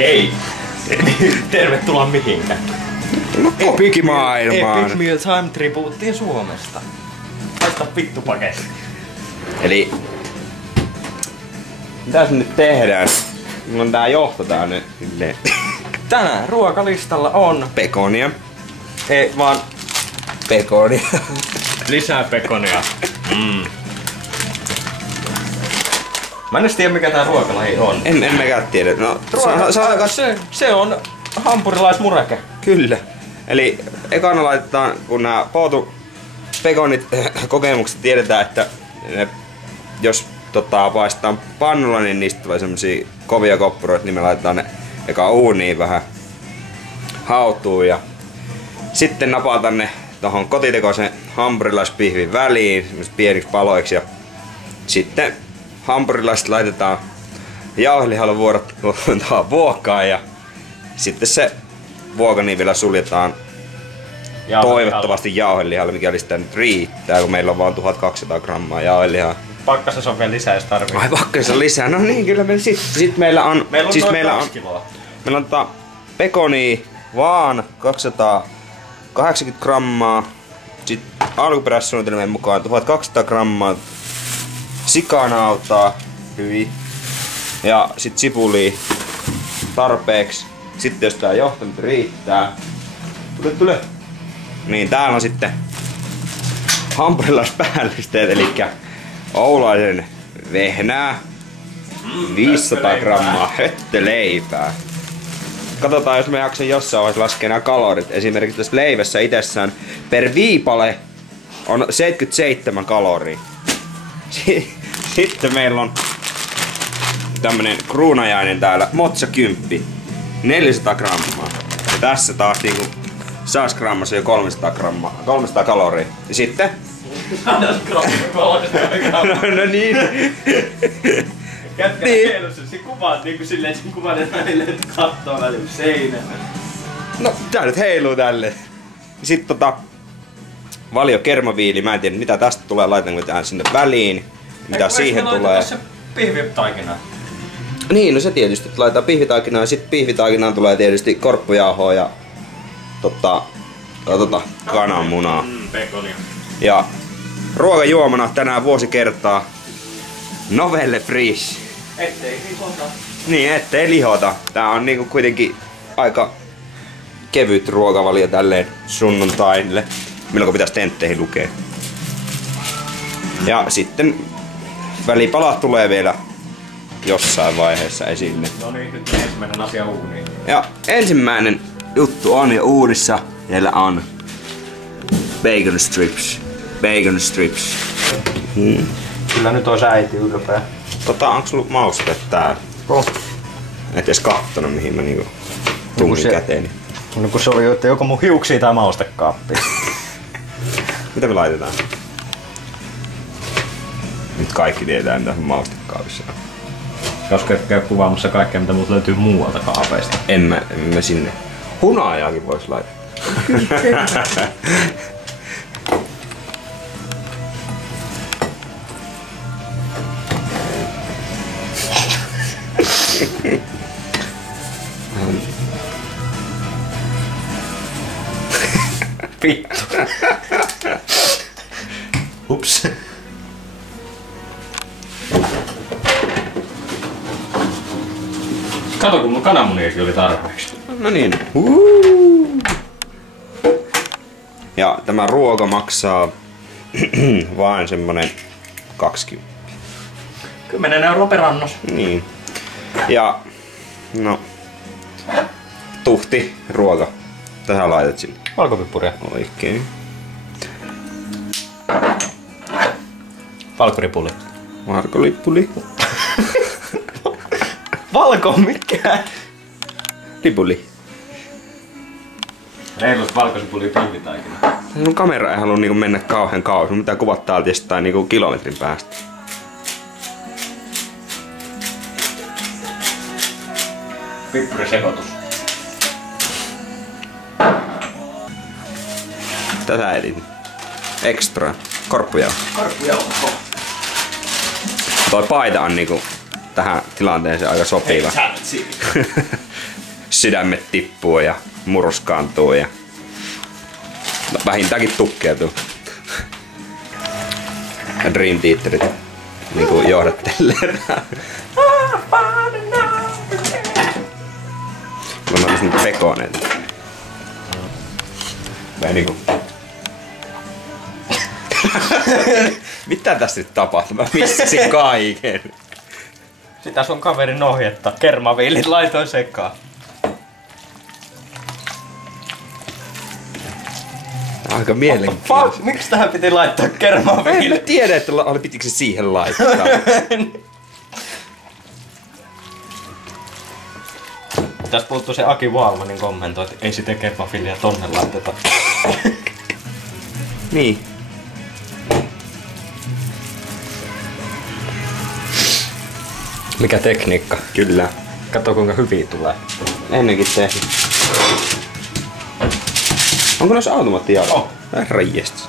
Ei. Tervetuloa mihinkään. No kokkimaailmaan. Epic Meal Time tribuuttiin Suomesta. Haista vittu paketti. Eli mitäs nyt tehdään? Mulla on tää johto tää nyt silleen. Tänään ruokalistalla on Pekonia. ei vaan Pekonia. lisää pekonia. Mä en edes tiedä mikä tää ruokalaji on. En mäkään tiedä. No, Se on hampurilaismureke. Kyllä. Eli ekana laitetaan, kun nämä pootu pekonit kokemukset tiedetään, että ne, jos paistetaan pannulla, niin niistä tulee semmosia kovia koppuroita, niin me laitetaan ne eka uuniin vähän hautuun ja sitten napataan ne tohon kotitekoisen hampurilaispihvin väliin semmoisiksi pieniksi paloiksi ja sitten hampurilaiset laitetaan jauhelihalla vuorotaan vuokkaan ja sitten se vuoka niin vielä suljetaan toivottavasti jauhelihalla, mikä sitä nyt riittää, kun meillä on vaan 1200 grammaa jauhelihaa. Pakkasessa on vielä lisää, jos tarvii. Ai pakkasessa lisää? No niin, kyllä me sit meillä on... Meillä on 2 kiloa. Meillä on pekonia vaan 280 grammaa. Sitten alkuperäissuunnitelmien mukaan 1200 grammaa. Sikanautaa, hyvin. Ja sit sipulia tarpeeksi. Sitten jos tää johto nyt riittää. Tule. Niin täällä on sitten hampurilaispäällisteet, elikkä oulaisen vehnää, 500 grammaa höttöleipää. Katsotaan, jos mä jaksan jossain vaiheessa laskea nämä kalorit. Esimerkiksi tässä leivässä itsessään per viipale on 77 kaloria. Sitten meillä on tämmönen kruunajainen täällä, mozza 10, 400 grammaa. Ja tässä taas niinku 100 grammassa jo 300 grammaa, 300 kaloria. Ja sitten 100 grammaa 300 grammaa. No niin. Kätkä niin. Heilussa, siinä kuvaat niinku silleen, että siinä kuvataan silleen, että kattoo välillä seinään. No tää nyt heiluu tälleen. Sitten valio kermaviili, mä en tiedä mitä tästä tulee, laitanko tähän sinne väliin. Mitä siihen tulee. Se pihvitaikinaa. Niin, no se tietysti, että laitetaan pihvitaikinaa ja sit pihvitaikinaan tulee tietysti korppujauhoa ja kananmunaa. Pekonia. Ja ruokajuomana tänään vuosikertaa Novelle Fresh. Ettei lihota. Niin, ettei lihota. Tää on niinku kuitenkin aika kevyt ruokavalio tälleen sunnuntaille, milloin pitäisi tentteihin lukea. Ja sitten välipalat tulee vielä jossain vaiheessa esille. No niin, nyt ensimmäinen asia uuniin. Ja ensimmäinen juttu on jo uudissa. Siellä on bacon strips. Bacon strips. Kyllä nyt on äiti ylpeä. Onko sulla mausteet täällä? Et edes kattonut mihin mä niinku tungin käteeni. No kun se oli jo, että joko mun hiuksia tai maustekaappi. Mitä me laitetaan? Nyt kaikki tietää mitä maustekaapissa on. Koska käy kuvaamassa kaikkea mitä mut löytyy muualta kaapeista. En mä sinne. Hunajaakin vois laittaa. Vittu. Ups. Kato kun mun kananmuniakin oli tarpeeksi. No niin. Ja tämä ruoka maksaa vain semmonen 20. 10 € per annos. Niin. Ja no tuhti ruoka. Tähän laitat sinne. Valkopippuria. Oikein. Valkoripuli. Valkolipuli. Valko mikä? Lipuli. Reilut valkosipuli pihvitaikina. Mun kamera ei halua niinku mennä kauhean kauas. Mun pitää kuvata täältä jostain niinku kilometrin päästä. Pippurisekoitus. Tätä etin. Extra. Korppujauho. Korppujauho. Toi paita on niinku tähän tilanteeseen aika sopiva. sydämet tippuu ja murskaantuu ja vähintäänkin tukkeutuu. Dream Theaterit niinku johdattelee. Mä oon nyt pekoneita. Vai niinku... Mitä tässä nyt tapahtuu? Mä missasin kaiken. Sitä sun kaverin ohjetta. Kermaviilit laitoin sekaan. Aika mielenkiintoista. Miksi tähän piti laittaa kermaviilit? En mä tiedä, että pitikö se siihen laittaa. Tästä puuttuu se Aki Waalmanin kommentoi, että ei sitä kermaviiliä tonne laiteta. Niin. Mikä tekniikka? Kyllä. Katso kuinka hyviä tulee. Ennenkin tehnyt. Onko noissa automaattijarru? Oh. Herranjestas.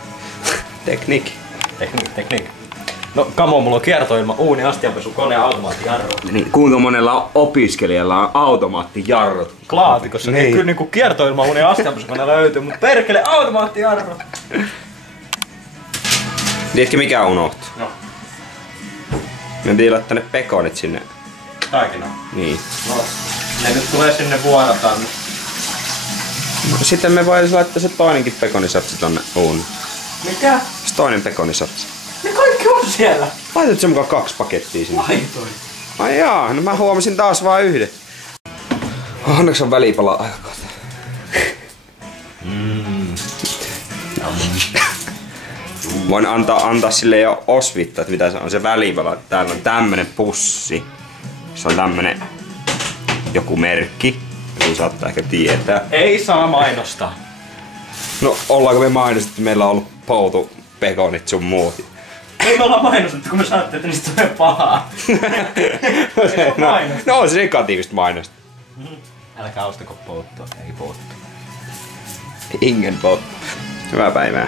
Tekniikki. Tekniik. No kamo, mulla on kiertoilma, uuni, astianpesukone ja automaattijarru. Niin, kuinka monella opiskelijalla on automaattijarrut? Laatikossa. Niin. Kyllä niinku kiertoilma, uuni ja astianpesukone löytyy, mutta perkele automaattijarru. Tiedätkö mikä unohtui? No. Me piti laittaa ne pekonit sinne. Taikinaan. Niin. No, ne nyt tulee sinne vuodataan. Sitten me voisi laittaa se toinenkin pekonisatsi tonne uuniin. Mikä? Se toinen pekonisatsi. Ne kaikki on siellä. Laitat sen mukaan 2 pakettia sinne. Laitoin. Ai jaa, no mä huomasin taas vain yhden. Onneksi on välipala aikaa. Voin antaa sille jo osvittaa, että mitä se on se välipala. Täällä on tämmönen pussi. Se on tämmönen joku merkki. Joku saattaa ehkä tietää. Ei saa mainostaa. No ollaanko me mainostettu, että meillä on ollut poutu pekonit sun muut? Ei me olla mainostettu, kun me sanottiin, että niistä tulee pahaa. No on se negatiivista mainosta. Älkää ostako polttoa, ei polttoa. Ingen poltto. Hyvää päivää.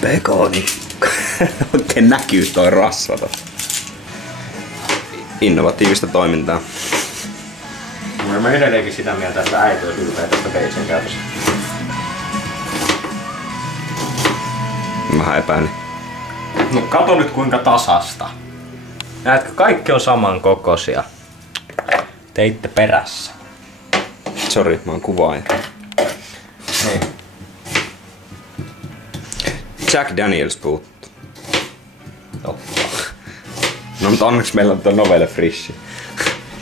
Pekoni. Oikein näkyy toi rasva tossa. Innovatiivista toimintaa. Mä olen edelleenkin sitä mieltä, että äiti olisi ylpeä tästä veitsen käytössä. Vähän epäilin. No kato nyt kuinka tasasta. Näetkö, kaikki on saman kokoisia. Teitte perässä. Sori, mä oon kuvaaja. Niin. Jack Daniels puuttuu. Totta. No mutta onneksi meillä on tuo Novelle Frishi.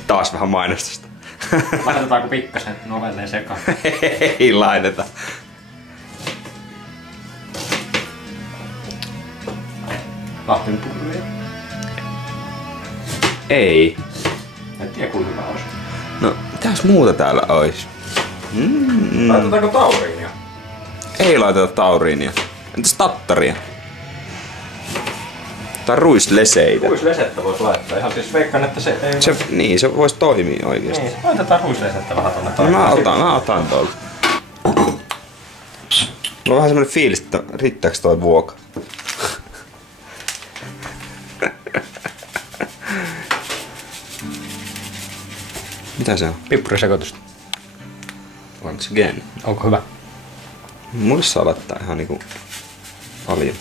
Taas vähän mainostusta. Laitetaanko pikkasen novelleen sekaan? Ei laiteta. Lahtin pullia. Ei. En tiedä kuinka hyvä olisi. No, mitäs muuta täällä ois? Laitetaanko tauriinia? Ei laiteta tauriinia. Entäs tattaria? Tai ruisleseitä. Ruislesettä vois laittaa. Ihan siis veikkaan, että se ei... Se vois toimia oikeesti. Niin, laitetaan ruislesettä vähän tonne No, tauriin. mä otan tuolta. Mulla on vähän semmonen fiilis, että riittääks toi vuoka. Mitä se on? Pippurisekoitusta. Once again. Onko hyvä? Mulle saa laittaa ihan niinku paljon.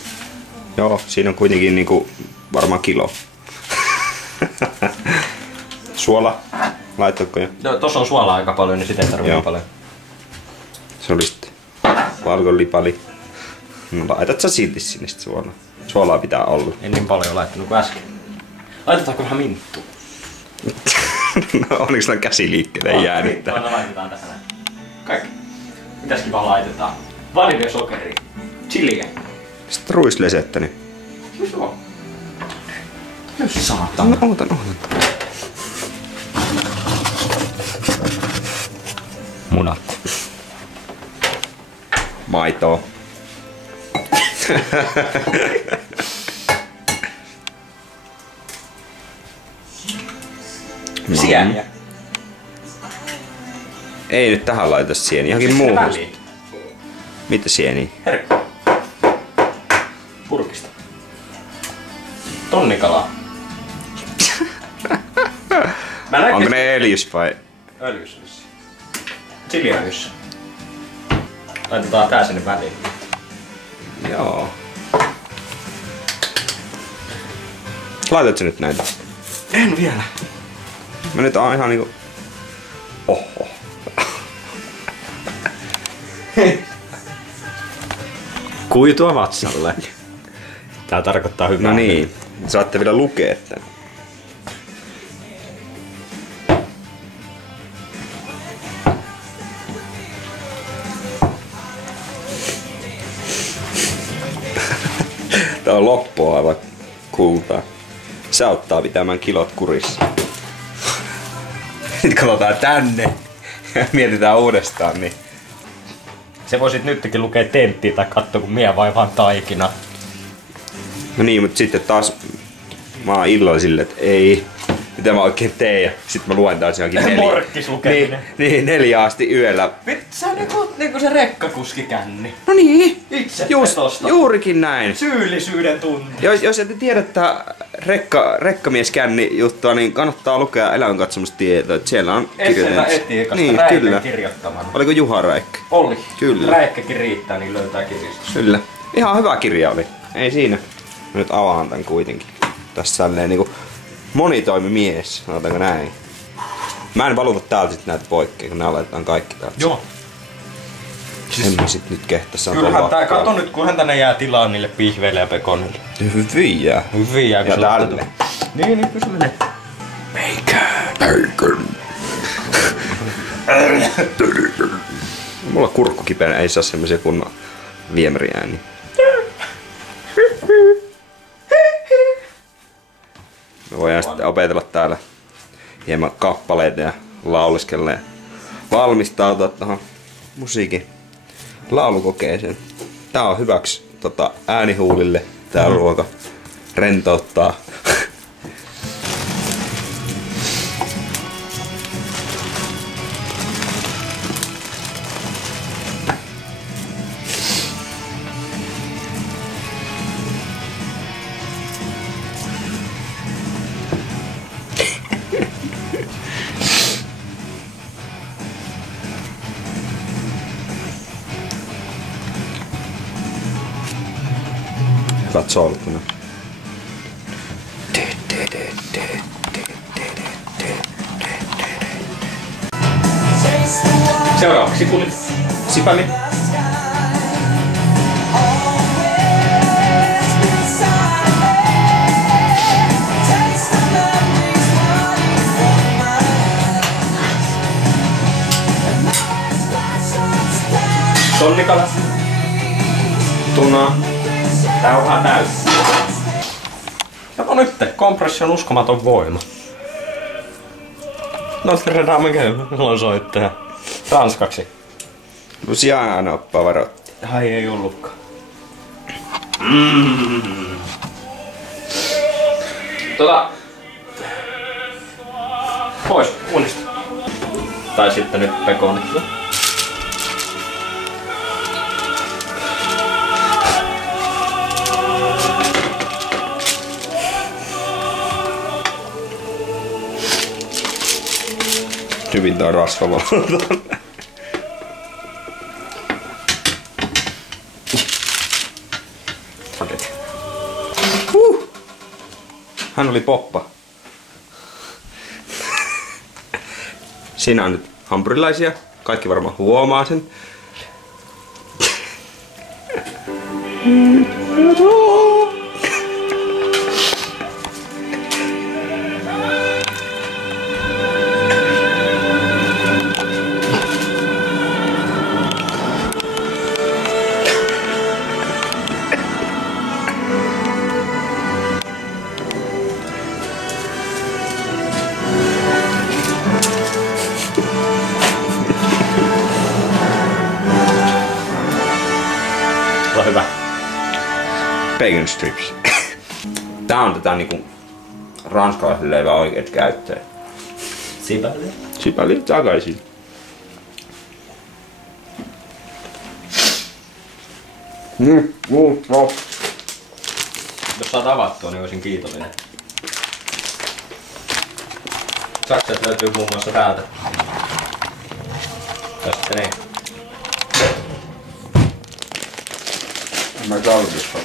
Joo, siinä on kuitenkin niinku varmaan kilo. Suola. Laittatko jo? No, tossa on suolaa aika paljon, niin sitä ei tarvitse Joo. paljon. Se oli sitten valkolipali. No laitat sä silti sinne sit suolaa. Suolaa pitää olla. En niin paljon laittanut kuin äsken. Laitetaanko vähän minttua? No onneksi noin käsiliikkeet ei jäänyt Minttua tähän. aina laitetaan tässä näin. Kaikki. Mitäs kivaa laitetaan? Vaniljesokeri. Chiliä. Sitten ruislesettä niin. Missä on? Nyt saatana. No, ootan. Munat. Maitoa. Sieniä. Ei nyt tähän laita sieni, johonkin muuhun. Väliin. Mitä sieniä? Herkku. Purkista. Tonnikalaa. Mä näin Onko ne öljys vai? öljyssä vissiin. chiliöljyssä. Laitetaan tää sinne väliin. Joo. Laitat sä nyt näitä? En vielä. Mä nyt oon ihan niinku... Oho. Kuitua vatsalle. Tää tarkoittaa hyvää. No niin, saatte vielä lukea tän. Tää on loppua aivan kultaa. Se auttaa pitämään kilot kurissa. Nyt katsotaan tänne ja mietitään uudestaan, niin... Se voisit nytkin lukea tenttiä tai katsoa kun mie vaivaan taikina. No niin, mutta sitten taas mä oon illalla silleen, että ei, mitä mä oikein teen, ja sit mä luen taas johonkin 4. Morkkis lukeminen. Niin, 4 asti yöllä. Vittu, sä niinku se rekkakuski känni. No niin, Itse just, juurikin näin. Syyllisyyden tunne. Jos ette tiedä tää rekkamieskänni juttua, niin kannattaa lukea elämänkatsomustietoa, että siellä on kirjoitettu. Etiikasta niin, kyllä. Kirjoittamana. Oliko Juha Räikkä? Oli. Kyllä. Räikkäkin riittää, niin löytää kirjastosta. Kyllä. Ihan hyvä kirja oli. Ei siinä. Mä nyt avaan tän kuitenkin. Tässä tälleen niinku monitoimimies, sanotaanko näin. Mä en valuta täältä sit näitä poikkea, kun nää laitetaan kaikki täältä. Joo. En mä sit nyt kehtäisi sanoa. Kyllähän tää, kato nyt kunhan tänne jää tilaa niille pihveille ja pekonille. Hyviä. Hyviä, kun Ja se tälle. Niin, kyllä se menee. Bacon. Mulla kurkku kipeänä, ei saa semmosia kunnon viemäriääniä. Me voidaan sitten opetella täällä hieman kappaleita ja lauleskella ja valmistautua tuohon musiikin laulukokeeseen. Tää on hyväksi äänihuulille, tää ruoka rentouttaa. Hyvät soulut kun on. Seuraavaksi sipuli. Sipäli. Tonnikala. Tuna. Tää on vähän täys. Kato nyt, kompression uskomaton voima. Notre Dame kello soittaa. Ranskaksi. Luciano Pavarotti. Ai ei ollutkaan. Pois uunista. Tai sitten nyt pekonit. Hyvin tää on rasvavaa. Hän oli poppa. Siinä on nyt hampurilaisia. Kaikki varmaan huomaa sen. On hyvä. Bacon strips. Tää on tätä niinku ranskalaisen leivän oikeet käyttäjät. Sipäli. Sipäli takaisin. Jos saat avattua, niin olisin kiitollinen. Sakset löytyy muun muassa täältä. Ja sitten niin. Mä talvissa.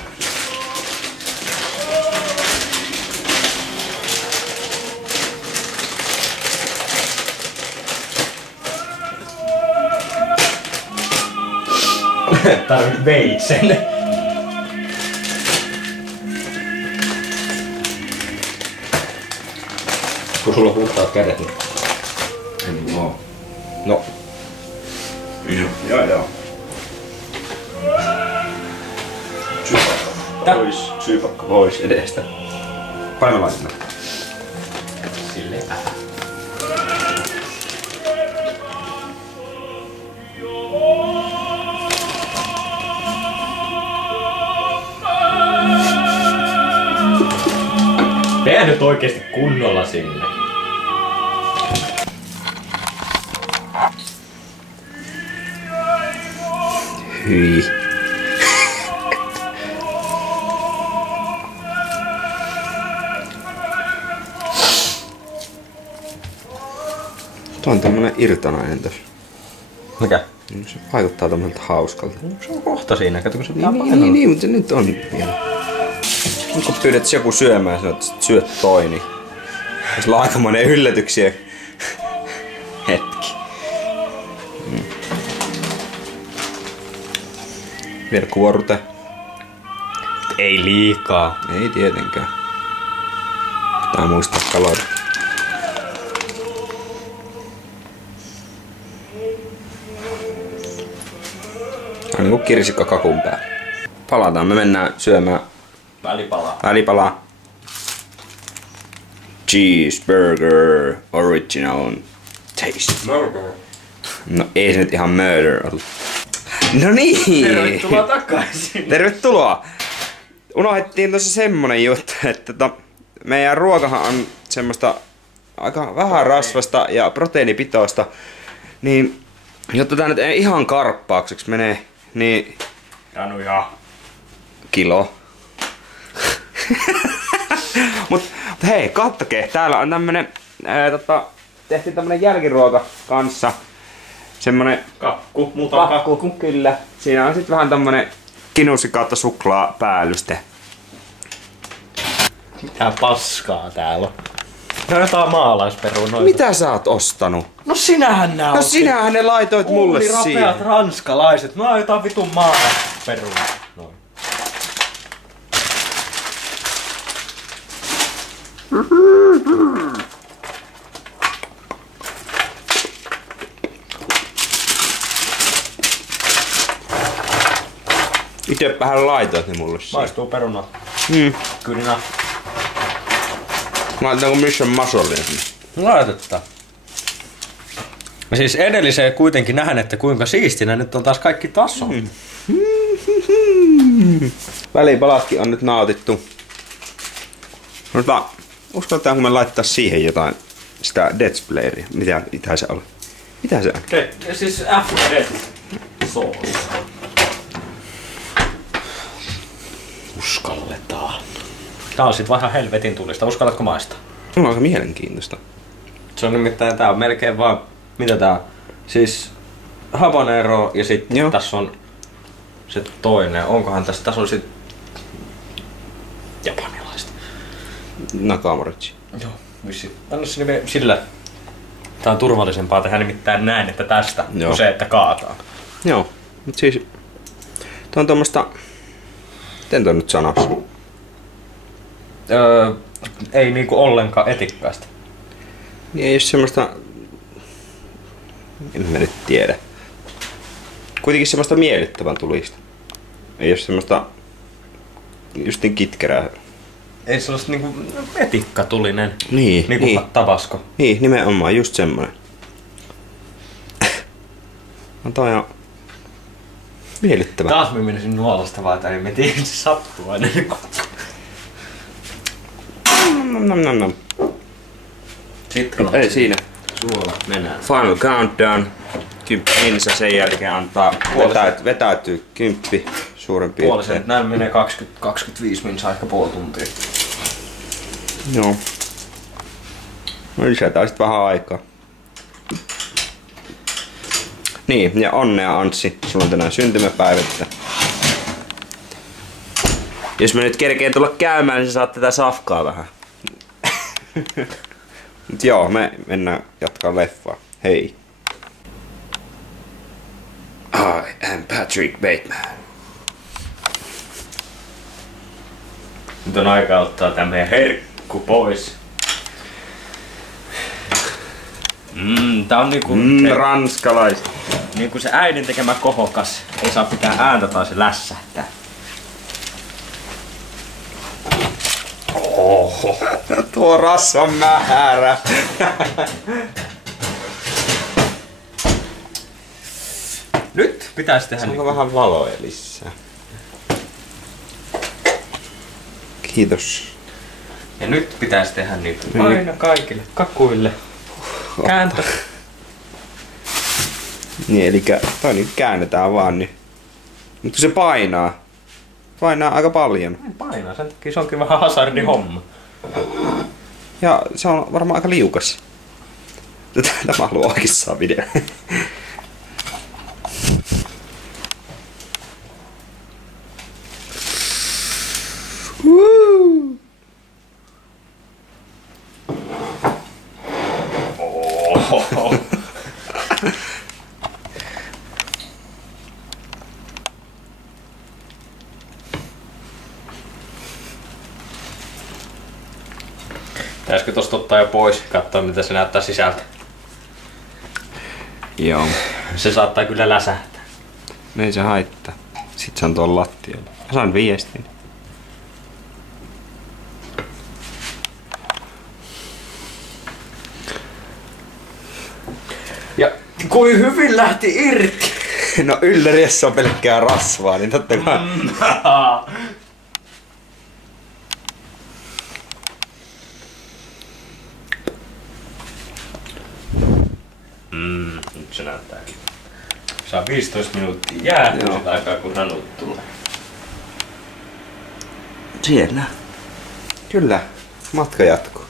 Tarvit veitsen. Kun sulla on puhtaat kädet, niin... En oo. No. Joo. Syypakka pois edestä. Painolaisena. Silleen. Tee nyt oikeesti kunnolla sinne. Hyi. Tuo on tämmönen irtonainen tossa. Mikä? Se vaikuttaa tommoselta hauskalta. Se on kohta siinä, kato kun se Niin, mutta se nyt on vielä. Nyt kun pyydät joku syömään ja sanot, että syöt toi, niin olisi aikamoinen yllätyksiä hetki. Vielä kuorute. Ei liikaa. Ei tietenkään. Pitää muistaa kalorit. Tää on niinku kirsikka kakun päällä. Palataan, me mennään syömään välipalaa. Cheeseburger original taste. Murder. No ei se nyt ihan murder ollut. No niin! Tervetuloa takaisin. Tervetuloa! Unohdettiin tossa semmonen juttu, että meidän ruokahan on semmoista aika vähän rasvasta ja proteiinipitoista. Niin, jotta tää nyt ei ihan karppaukseksi menee, niin... Januja. Kilo. Mut hei, kattokee, täällä on tämmönen... tehtiin tämmönen jälkiruoka kanssa. Semmonen... Kakku, muutama kakku. Kyllä. Siinä on sit vähän tämmönen kinussi kautta suklaa päällyste. Mitä paskaa täällä on? No jotain maalaisperunoita. Mitä sä oot ostanut? No sinähän nää No sinähän ne laitoit mulle rapeat siihen. ranskalaiset. No jotain vitun maalaisperunoita. Noin. Itsepähän laitoit ne mulle siihen. Maistuu peruna. Kyllä. Laitetaanko Mission Musclea sinne? Laitetaan. Mä siis edelliseen kuitenkin nähdään, että kuinka siistinä nyt on taas kaikki taso. Välipalatkin on nyt nautittu. Mutta uskaltaanko me laittaa siihen jotain sitä Deathsplayeria? Mitä se on? Mitä se on? Siis FD sauce. Uskalletaan. Tää on sit vähän helvetin tulista. Uskallatko maistaa? On aika mielenkiintoista. Se on nimittäin, tää on melkein vaan, mitä tää on? Siis habanero ja sitten tässä on se toinen. Onkohan tässä on sit japanilaista. Nakamorichi. Joo, vissi. Anna se nime sillä. Tää on turvallisempaa tehdä nimittäin näin, että tästä, kuin se, että kaataa. Joo, mut siis tää on tommoista, miten toi nyt sanois? Ei niinku ollenkaan etikkaista. Niin ei oo semmoista, en mä nyt tiedä. Kuitenkin semmoista miellyttävän tulista. Ei oo semmoista justin kitkerää. Ei sellaista niinku etikkatulinen. Niin, Niinku tabasko. Niin, nimenomaan just semmonen. No toi on miellyttävä. Taas mä menisin nuolasta vaan, että en tiedä, se sattuu aina. Nom. Sitten Ei siinä. suola mennään. Final countdown. 10 minsa, sen jälkeen antaa vetäytyy 10 suurin piirtein. Puolisen. Näin menee 20-25 minsaa, ehkä puoli tuntia. Joo. No lisätään sit vähän aikaa. Niin, ja onnea Anssi, sulla on tänään syntymäpäivättä. Jos mä nyt kerkeen tulla käymään, niin sä saat tätä safkaa vähän. Mut joo, me mennään jatkaa leffaa. Hei. I am Patrick Bateman. Nyt on aika ottaa tää meidän herkku pois. Tää on niinku ranskalaista. niinku se äidin tekemä kohokas. Ei saa pitää ääntä tai se lässähtää. Oho, tuo rasvan määrä. Nyt pitäisi tehdä Onko vähän valoja lisää? Kiitos. Ja nyt pitäisi tehdä niinku aina kaikille kakuille. Kääntö. Niin, eli toi niin käännetään vaan niin. Mutta se painaa. Painaa aika paljon. Painaa, sen takia se onkin vähän hasardi homma. Ja se on varmaan aika liukas. Tämä haluaa oikeissaan video. Oho. Pitäisikö tosta ottaa jo pois, katsoa mitä se näyttää sisältä? Joo. Se saattaa kyllä läsähtää. Ei se haittaa. Sitten se on tuolla lattialla. Mä saan viestin. Ja kuin hyvin lähti irti! No ylläriessä on pelkkää rasvaa, niin totta kai. Nyt se näyttääkin. Saa 15 minuuttia jäähtyä sitä aikaa kun ranut tulee. Siellä. Kyllä. Matka jatkuu.